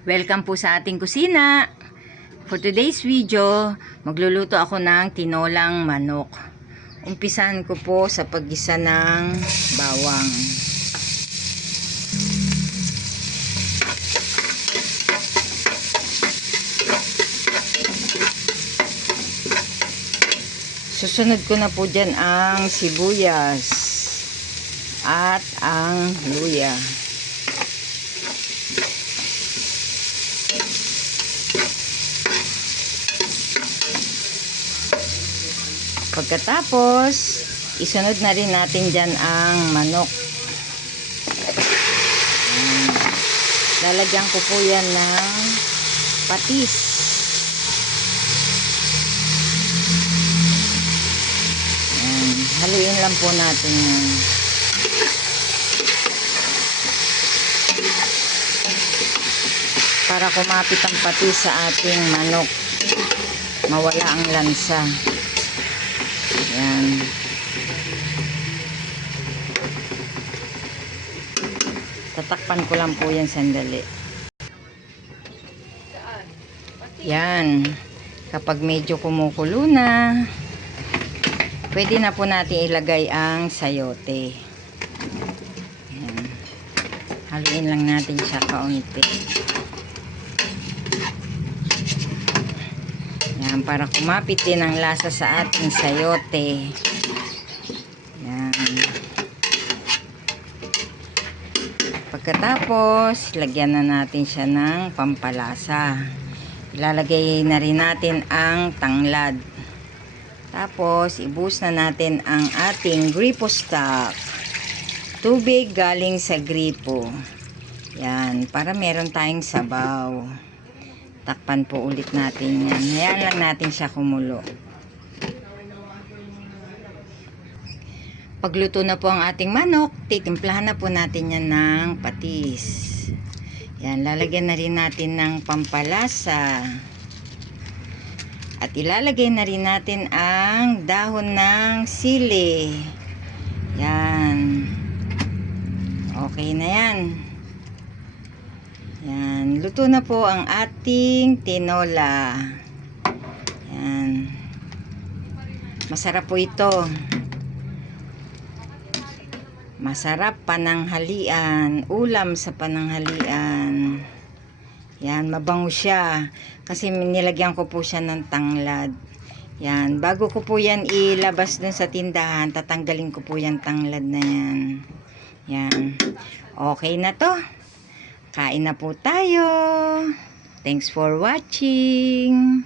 Welcome po sa ating kusina. For today's video, magluluto ako ng tinolang manok. Umpisahan ko po sa paggisa ng bawang. Susunod ko na po dyan ang sibuyas at ang luya. Pagkatapos, isunod na rin natin dyan ang manok. Lalagyan ko po yan ng patis. Haluin lang po natin yan. Para kumapit ang patis sa ating manok. Mawala ang lansa. Yan. Tatakpan ko lang po yan sandali. Yan. Kapag medyo kumukulo na, pwede na po natin ilagay ang sayote. Yan. Haluin lang natin siya kaunti. Yan, para kumapit din ang lasa sa ating sayote. Yan. Pagkatapos, lagyan na natin siya ng pampalasa. Ilalagay na rin natin ang tanglad. Tapos, ibuhos na natin ang ating gripo stock. Tubig galing sa gripo. Yan, para meron tayong sabaw. Takpan po ulit natin yan. Hayaan lang natin siya kumulo. Pagluto na po ang ating manok, titimplahan na po natin yan ng patis. Yan, lalagyan na rin natin ng pampalasa. At ilalagay na rin natin ang dahon ng sili. Yan. Okay na yan. Yan. Luto na po ang ating tinola. Yan. Masarap po ito. Masarap pananghalian. Ulam sa pananghalian. Yan. Mabango siya. Kasi nilagyan ko po siya ng tanglad. Yan. Bago ko po yan ilabas dun sa tindahan, tatanggalin ko po yan tanglad na yan. Yan. Okay na to. Kain na po tayo. Thanks for watching.